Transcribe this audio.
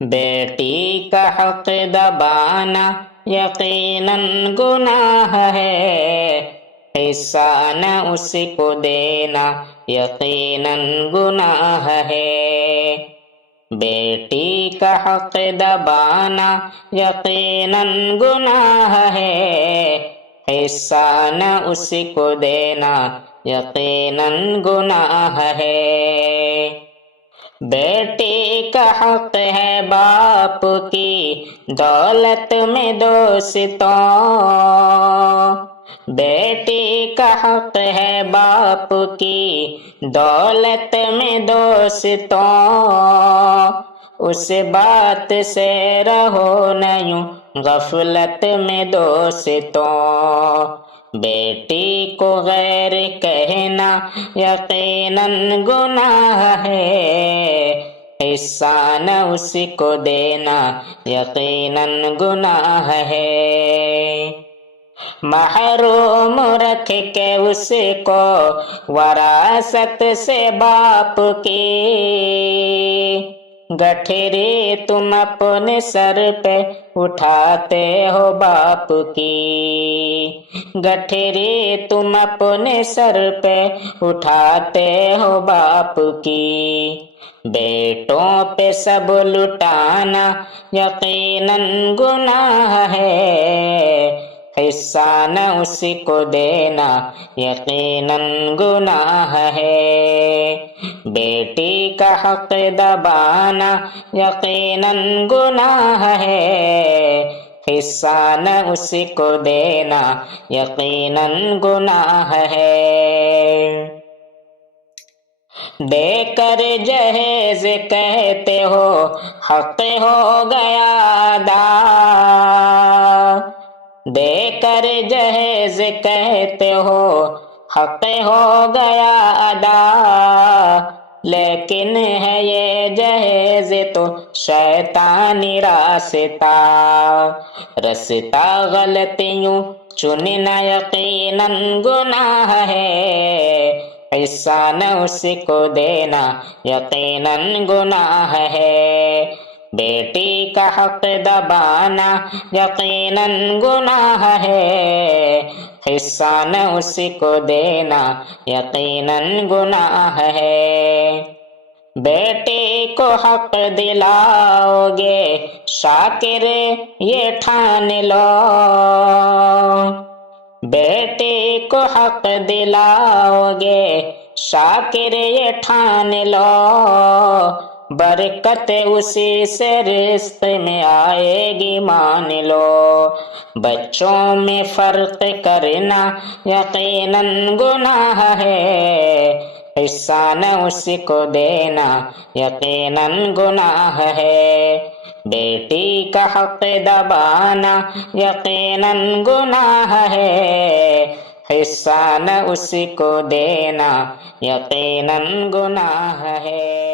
بیٹی کا حق دبانا یقیناً گناہ ہے، حصہ نہ اس کو دینا یقیناً گناہ ہے۔ بیٹی کا حق دبانا یقیناً گناہ ہے، حصہ نہ اس کو دینا یقیناً گناہ ہے۔ بیٹی کا حق ہے باپ کی دولت میں دوستوں، بیٹی کا حق ہے باپ کی دولت میں دوستوں، اس بات سے رہو نہ یوں غفلت میں دوستوں۔ بیٹی کو غیر کہنا یقیناً گناہ ہے، حصہ نہ اس کو دینا یقیناً گناہ ہے۔ محروم رکھ کے اس کو وراثت سے باپ کی، گٹھری تم اپنے سر پہ اٹھاتے ہو باپ کی، گٹھری تم اپنے سر پہ اٹھاتے ہو باپ کی، بیٹوں پہ سب لٹانا یقیناً گناہ ہے، حصہ نہ اس کو دینا یقیناً گناہ ہے۔ بیٹی کا حق دبانا یقیناً گناہ ہے، حصہ نہ اس کو دینا یقیناً گناہ ہے۔ دے کر جہیز کہتے ہو حق ہو گیا ادا، دے کر جہیز کہتے ہو حق ہو گیا ادا، لیکن ہے یہ جہیز تو شیطانی راستہ، رستہ غلطیوں چننا یقیناً گناہ ہے، حصہ نہ اس کو دینا یقیناً گناہ ہے۔ بیٹی کا حق دبانا یقیناً گناہ ہے، حصہ نہ اس کو دینا یقیناً گناہ ہے۔ بیٹی کو حق دلاؤ گے شاکر یہ ٹھان لو، بیٹی کو حق دلاؤ گے شاکر یہ ٹھان لو، برکت اسی سے رزق میں آئے گی مان لو۔ بچوں میں فرق کرنا یقیناً گناہ ہے، حصہ نہ اس کو دینا یقیناً گناہ ہے۔ بیٹی کا حق دبانا یقیناً گناہ ہے، حصہ نہ اس کو دینا یقیناً گناہ ہے۔